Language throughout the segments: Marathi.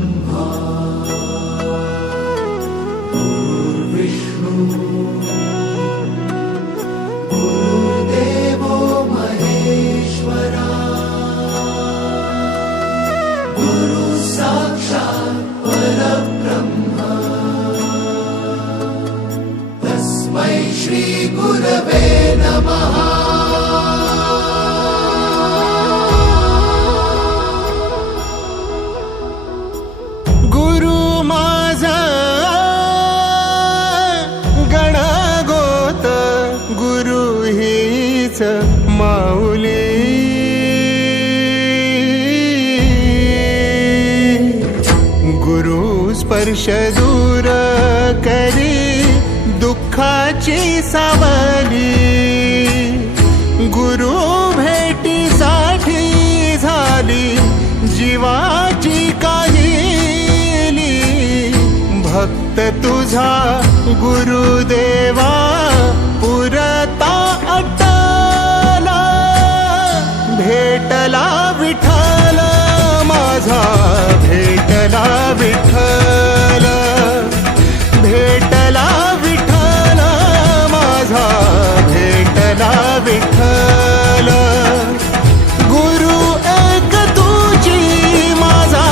ब्रह्मा गुरुर्विष्णु गुरुर्देवो महेश्वरा गुरु साक्षात् परब्रह्म तस्मै श्री गुरवे नमः। माऊली गुरु स्पर्श दूर करी दुःखाची सावली गुरु भेटीसाठी झाली जीवाची काहिली भक्त तुझा गुरुदेवा पुरता भेटला विठ्ठल माझा भेटला विठ्ठल भेटला विठ्ठल माझा भेटला विठ्ठल गुरु एक तुझी माझा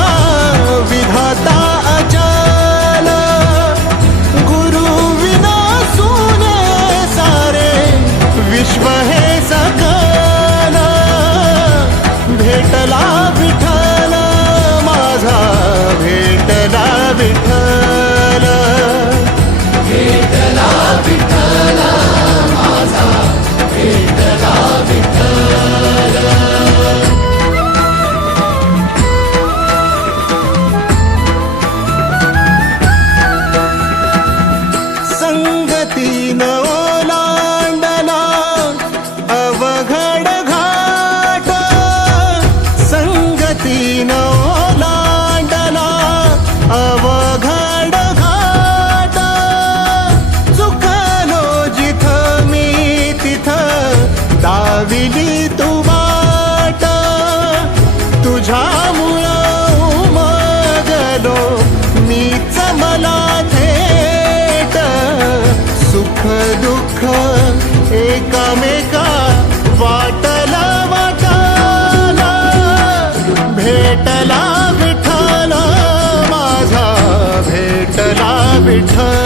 विधाता अचल गुरु विना सुने सारे विश्व हे सकल भेटला विठ्ठल माझा भेटला विठ्ठल भेटला विठ्ठल माझा भेटला विठ्ठल। संगतीन ओलांडला अवघड घाट संगतीन ओलांडला अवघड घाट चुकलो जिथं मी तिथं दाविली तू वाट तुझ्यामुळं उमगलो मीच मला थेट सुख दुःख एकामेका वाटला वाटाला भेटला विठ्ठल माझा भेटला विठ्ठल